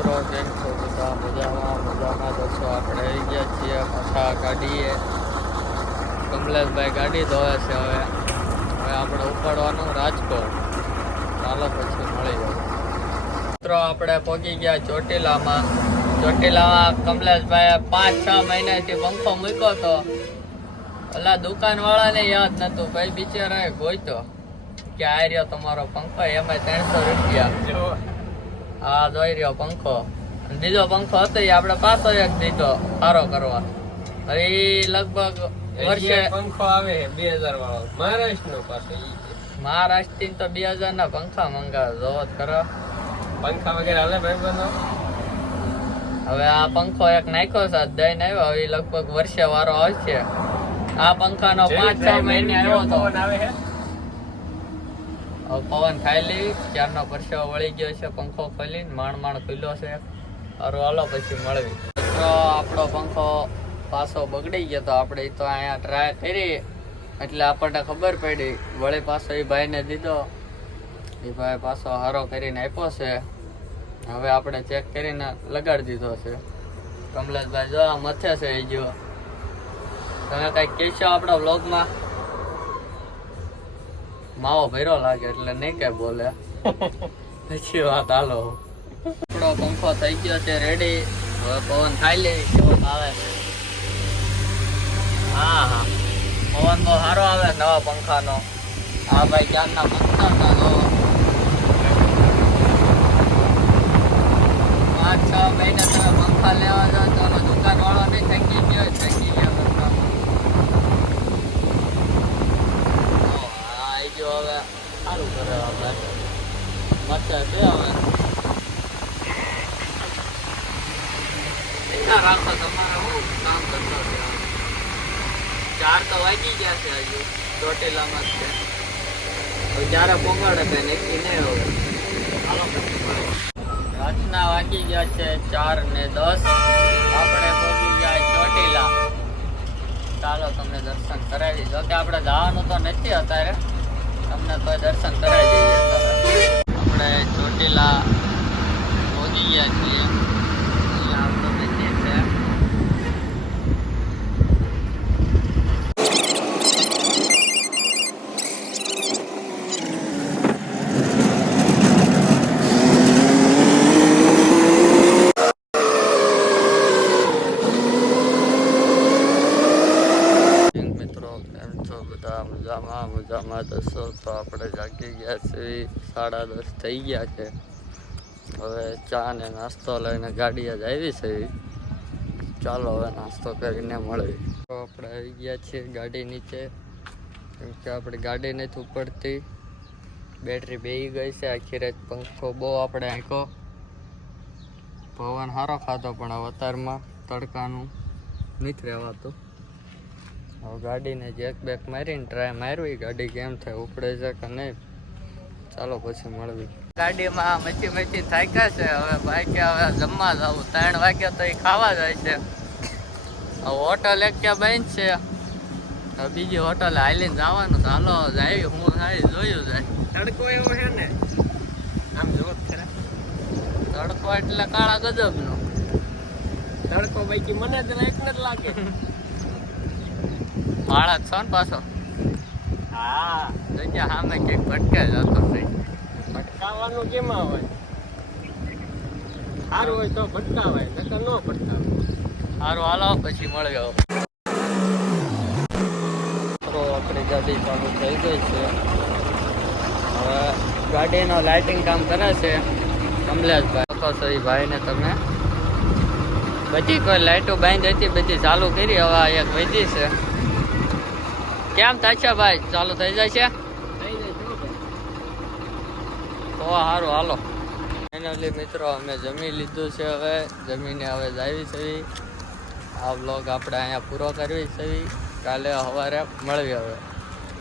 મિત્રો કેમ છો બધા? મજામાં દોસ્તો આપણે આવી ગયા છીએ પાછા ગાડીએ. કમલેશભાઈ ગાડી ધોવે છે. હવે આપણે ઉપાડવાનું રાજકોટ. ચાલો પછી મળી જાય. મિત્રો આપણે પહોંચી ગયા ચોટીલામાં. કમલેશભાઈએ 5-6 મહિનાથી પંખો મૂક્યો હતો. ઓલા દુકાનવાળાને યાદ નતું, ભાઈ બિચારાએ ગોઈતો કે આ રહ્યો તમારો પંખો, એમાં 300 રૂપિયા. હા, જોઈ રહ્યો પંખો. બીજો પંખો હતો એ આપણે પાછો એક દીધો સારો કરવા. હવે લગભગ વર્ષે પંખો આવે 2000 વાળો મહારાષ્ટ્ર નો પાછો. મહારાષ્ટ્ર થી તો 2000 ના પંખા મંગાવે, જોવો કરો પંખા વગેરે હાલે ભાઈ બનો. હવે આ પંખો એક નાખ્યો છે, દઈને આવ્યો. હવે લગભગ વર્ષે વારો આવશે. આ પંખાનો 5-6 મહિને આવ્યો હતો. હવે પવન ખાઈ લેવી, ચારનો પરસેવો વળી ગયો છે. પંખો ખોલીને માણ ખુલ્યો છે. સારું હાલો પછી મળવી. તો આપણો પંખો પાછો બગડી ગયો તો આપણે તો અહીંયા ટ્રાય કરી એટલે આપણને ખબર પડી. વળી પાછો એ ભાઈને દીધો. એ ભાઈ પાછો હારો કરીને આપ્યો છે. હવે આપણે ચેક કરીને લગાડી દીધો છે. કમલેશભાઈ જો મથે છે એ જો. તમે કંઈક કહેશો આપણા વ્લોગમાં? માવો ભર્યો લાગે એટલે નહીં કઈ બોલે. પછી વાત હાલો. આપણો પંખો થઈ ગયો છે રેડી. હવે પવન ખાઈ લે કેવો આવે. હા, પવન બહુ સારો આવે નવા પંખાનો. હા ભાઈ, ક્યારના પંખા હતા તો 5-6 મહિને તમે પંખા લેવા જાઓ તો દુકાન વાળો નહીં થકી ગયો પંખા. હવે સારું કરે આપણે મચ્છર છે. હવે એટલા રાખો તમારે હું કામ કરતો. 4 તો વાગી ગયા છે હજુ ચોટીલામાં જ છે. જ્યારે પોગાડે કઈ નક્કી નહીં. હવે રાતના વાગી ગયા છે 4:10. આપણે પહોંચી ગયા ચોટીલા. ચાલો તમને દર્શન કરાવી. જો કે આપણે જવાનું તો નથી અત્યારે, તમને તો દર્શન કરાવી દઈએ. આપણે ચોટીલા પહોંચી ગયા છીએ. અહીંયા આપણો મંદિર છે. મજામાં દસો તો આપણે જાગી ગયા છીએ. 10:30 થઈ ગયા છે. હવે ચા ને નાસ્તો લઈને ગાડીએ જ આવી છે. ચાલો હવે નાસ્તો કરીને મળવી. તો આપણે આવી ગયા છીએ ગાડી નીચે, કેમ કે આપણી ગાડી નથી ઉપડતી. બેટરી બેસી ગઈ છે. આખી રાત પંખો બહુ આપણે આંખ્યો. પવન સારો ખાતો પણ અવતારમાં તડકાનું નથી રહેવાતું. હવે ગાડીને જેક બેક મારીને ટ્રાય મારવી, ગાડી કેમ થાય, ઉપડે છે કે નહીં. ચાલો પછી મળવી. ગાડીમાં મચી થાક્યા છે. હવે ભાઈ કે હવે જમવા જવું. 3 વાગ્યા તો એ ખાવા જાય છે. હવે હોટલ એક ક્યાં બંધ છે. હવે બીજી હોટલ હાલીને જવાનું. ચાલો જાય. હું જોયું જાય. તડકો એવો છે ને, આમ જોત ખરા. તડકો એટલે કાળા ગજબનો તડકો બાકી મને જ એક જ લાગે. માળા છો ને પાછો. હા, જગ્યા સામે ક્યાંક ભટકે જતો નહીં. ભટકાવાનું કેમાં હોય? સારું હોય તો ભટકાવાય, નકર ન ભટકાવાય. સારું હાલો પછી મળ્યો. આપણી ગાડી ચાલુ થઈ ગઈ છે. હવે ગાડીનો લાઇટિંગ કામ કરે છે કમલેશભાઈ. તો એ ભાઈને તમે બધી કોઈ લાઇટો બંધ હતી બધી ચાલુ કરી. હવે એક વધી છે. કેમ થાય છે ભાઈ? ચાલુ થઈ જાય છે તો સારું હાલો. ફાઇનલી મિત્રો અમે જમી લીધું છે. હવે જમીને હવે જાવી છે. આ વ્લોગ આપણે અહીંયા પૂરો કરવી છે. કાલે સવારે મળવી. હવે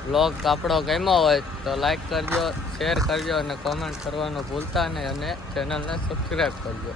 વ્લોગ આપણો ગમ્યો હોય તો લાઈક કરજો, શેર કરજો અને કોમેન્ટ કરવાનું ભૂલતા નહીં, અને ચેનલને સબસ્ક્રાઈબ કરજો.